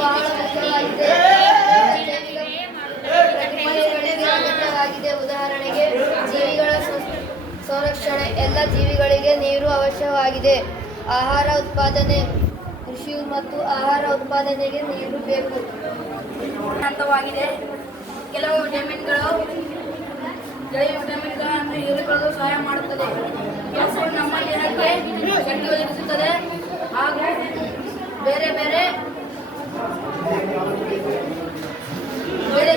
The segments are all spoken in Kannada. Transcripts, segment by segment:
ಬಹಳ ಮುಖ್ಯವಾಗಿದೆ. ಪ್ರಕ್ರಿಯೆಗಳಿಗೆ ಅಗತ್ಯವಾಗಿದೆ. ಉದಾಹರಣೆಗೆ ಜೀವಿಗಳ ಸಂರಕ್ಷಣೆ. ಎಲ್ಲ ಜೀವಿಗಳಿಗೆ ನೀರು ಅವಶ್ಯವಾಗಿದೆ. ಆಹಾರ ಉತ್ಪಾದನೆ. ಕೃಷಿ ಮತ್ತು ಆಹಾರ ಉತ್ಪಾದನೆಗೆ ನೀರು ಬೇಕು. ಹಂತವಾಗಿದೆ. ಕೆಲವು ವಿಟಮಿನ್ಗಳು ಜೈವ ವಿಟಮಿನ್ಗಳನ್ನು ಹೀರಿಕೊಳ್ಳಲು ಸಹಾಯ ಮಾಡುತ್ತದೆ. ಇವುಗಳು ನಮ್ಮ ದೇಹಕ್ಕೆ ಶಕ್ತಿ ಒದಗಿಸುತ್ತದೆ ಹಾಗೂ ಬೇರೆ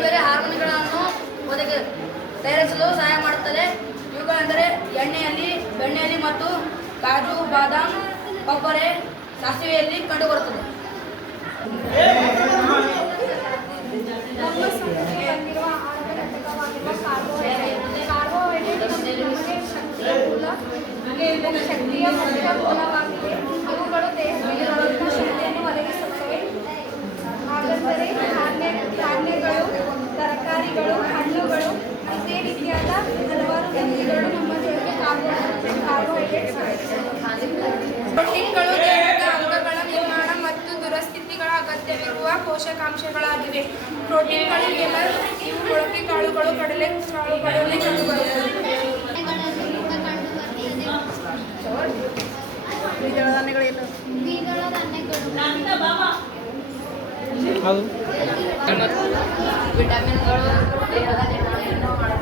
ಬೇರೆ ಹಾರ್ಮೋನ್ಗಳನ್ನು ತಯಾರಿಸಲು ಸಹಾಯ ಮಾಡುತ್ತದೆ. ಇವುಗಳೆಂದರೆ ಬೆಣ್ಣೆಯಲ್ಲಿ ಮತ್ತು ಕಾಜು, ಬಾದಾಮ್, ಕೊಬ್ಬರಿ, ಸಾಸಿವೆಯಲ್ಲಿ ಕಂಡುಬರುತ್ತದೆ. ನಮ್ಮ ಸಂಖ್ಯೆಗೆ ಬಂದಿರುವ ಆಹಾರದ ಘಟಕವಾಗಿರುವ ಕಾರ್ಬೋಹೈಡ್ರೇಟ್ ನಮಗೆ ಶಕ್ತಿಯ ಮುಖ್ಯ ಮೂಲವಾಗಿದೆ. ಇವುಗಳು ದೇಹಕ್ಕೆ ಶಕ್ತಿಯನ್ನು ಒದಗಿಸುತ್ತವೆ. ಹಾಗಾದರೆ ಧಾನ್ಯಗಳು, ತರಕಾರಿಗಳು, ಹಣ್ಣುಗಳು ಇದೇ ರೀತಿಯಾದ ಹಲವಾರು ತಿಂಡಿಗಳು ನಮ್ಮ ದೇಹಕ್ಕೆ ಕಾರ್ಬೋಹೈಡ್ರೇಟ್ಸ್ ಪ್ರೋಟೀನ್ಗಳು ದೇಹದ ಅಂಗಗಳ ನಿರ್ಮಾಣ ಮತ್ತು ದುರಸ್ಥಿತಿಗಳ ಅಗತ್ಯವಿರುವ ಪೋಷಕಾಂಶಗಳಾಗಿವೆ. ಪ್ರೋಟೀನ್ಗಳಿಗೆಲ್ಲ ಇವು ಮೊಳಕೆ ಕಾಳುಗಳು, ಕಡಲೆ ಕಾಳುಗಳಲ್ಲಿ ಕಂಡುಬರುತ್ತವೆ. ದ್ವಿದಳ ಧಾನ್ಯಗಳು ವಿಟಮಿನ್ಗಳು ದೇಹದ ನಿರ್ಮಾಣವನ್ನು ಮಾಡುತ್ತವೆ.